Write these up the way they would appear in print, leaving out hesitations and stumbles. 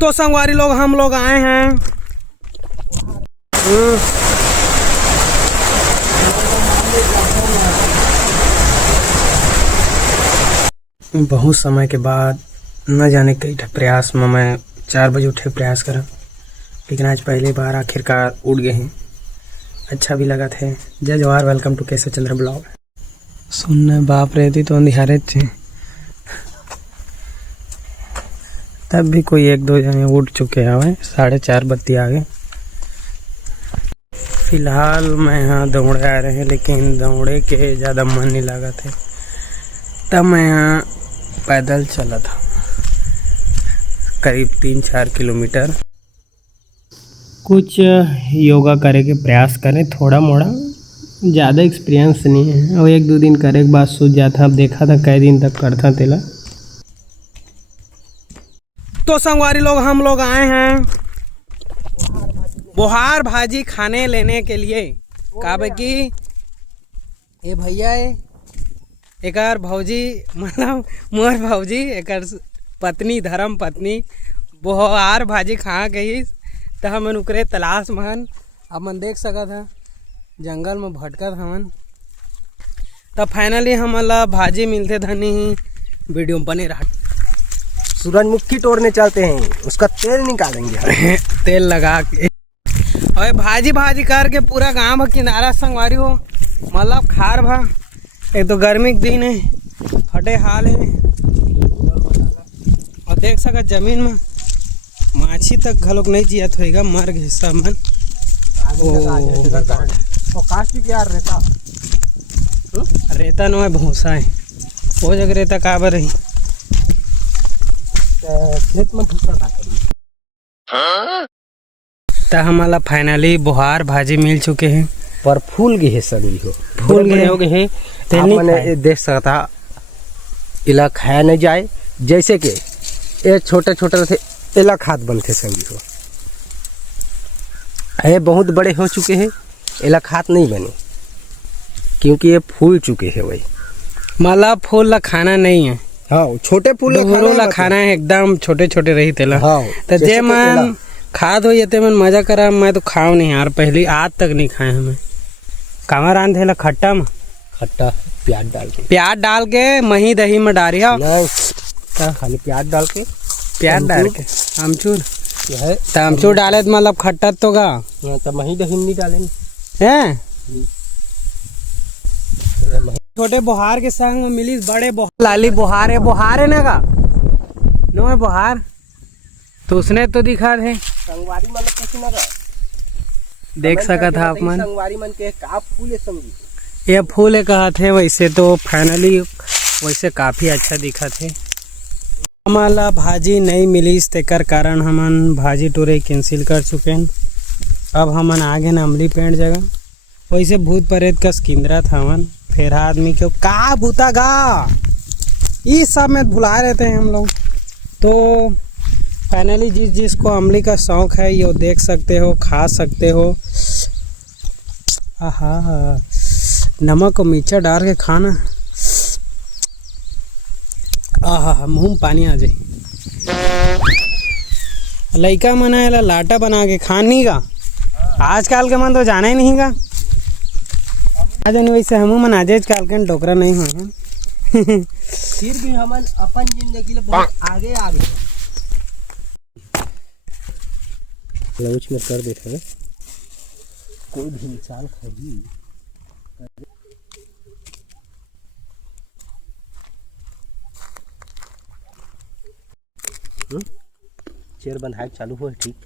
तो संगवारी लोग हम लोग आए हैं बहुत समय के बाद न जाने कई प्रयास में मैं 4 बजे उठे प्रयास करा, लेकिन आज पहली बार आखिरकार उठ गए हैं। अच्छा भी लगा थे। Jai Jawahar, welcome to Keshav Chandra blog. सुनने बाप रहती तो अंधियारे थे, तब भी कोई 1-2 जने उठ चुके हैं। 4:30 बत्ती आ गए। फिलहाल मैं यहाँ दौड़े आ रहे हैं, लेकिन दौड़े के ज़्यादा मन नहीं लगा थे, तब मैं यहाँ पैदल चला था करीब 3-4 किलोमीटर। कुछ योगा करे के प्रयास करें, थोड़ा मोड़ा, ज़्यादा एक्सपीरियंस नहीं है। और 1-2 दिन करे के बाद सूझ जाता। अब देखा था कई दिन तक करता तेला। तो संगवारी लोग हम लोग आए हैं बुहार भाजी खाने लेने के लिए। का कि ये भैया एकर भौजी, मतलब मोर भौजी, एकर पत्नी, धर्म पत्नी बुहार भाजी खा गई। तो हमन उकरे तलाश में अब मन देख सका था, जंगल में भटकत हमन। तब फाइनली हमला भाजी मिलते धनी वीडियो बने रहा। सूरजमुखी तोड़ने चलते हैं, उसका तेल निकालेंगे तेल लगा के और भाजी करके पूरा गांव किनारा संगवारी हो, मतलब खार भा। एक तो गर्मी के दिन है, फटे हाल है। और देख सका जमीन में माछी तक घलोक नहीं जियत होएगा, मर गए सब मन। रेता न भूसा है, वो जगह रेता काबर रही खेत में भूसा का तो हमारा फाइनली बुहार भाजी मिल चुके हैं। पर फूल गए है सभी हो, फूल गए हो गए हैं। मैंने देख सकता इला खाया नहीं जाए, जैसे कि ये छोटे से इला खाद बनते संगी हो। ये बहुत बड़े हो चुके हैं, इला खाद नहीं बने क्योंकि ये फूल चुके हैं। वही मतलब फूल ला खाना नहीं है। हाँ, छोटे फूल ला खाना है, एकदम छोटे रही तेला। हाँ, तो जे मन खाद हो जाते मन मजा करा। मैं तो खाओ नहीं यार, पहली आज तक नहीं खाए हमें। कामर आन थे खट्टा में, खट्टा प्याज डाल के मही दही में डाली। खाली प्याज डाल के आमचूर डाले तो मतलब खट्टा तो गा तो मही दही नहीं डाले हैं। छोटे बुहार के संग में मिली बड़े लाली बुहार है ना का नो है बुहार, तो उसने तो दिखा थे संगवारी मतलब कुछ ना का देख सका था आप मन। संगवारी मन के का फूल है समझी, ये फूल है कहा थे। वैसे तो फाइनली वैसे काफी अच्छा दिखा थे। हमारा भाजी नहीं मिली, तेकर कारण हमन भाजी टूरे कैंसिल कर चुके हैं। अब हमन आगे न अमली पेड़ जगह। वैसे भूत प्रेत का स्किंदरा था हमन, फिर आदमी क्यों का भूता गा ये सब में भुला रहते हैं हम लोग। तो फाइनली जिसको अमली का शौक है ये देख सकते हो, खा सकते हो। आहा, नमक और मिर्चा डाल के खाना, आहा मुँह में पानी आ जाए। लइका मना है लाटा बना के खानी का, आजकल के मन तो जाना ही नहीं का। आज वैसे हम मन आज काल के डोकरा नहीं हुए हैं फिर भी हमन अपन जिंदगी ले बहुत आगे आ गए। लौच में कर देते हैं, कोई भी इंसान खड़ी चेयर बंधाई चालू हो ठीक।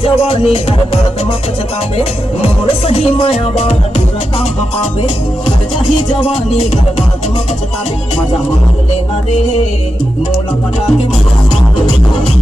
जवानी हर मर्द में पछतावे, मोर सही माया वाला पूरा काम पावे। हर जाही जवानी हर मर्द में पछतावे, मजा मार लेना रे मोला पटा के मजा मार लेना रे।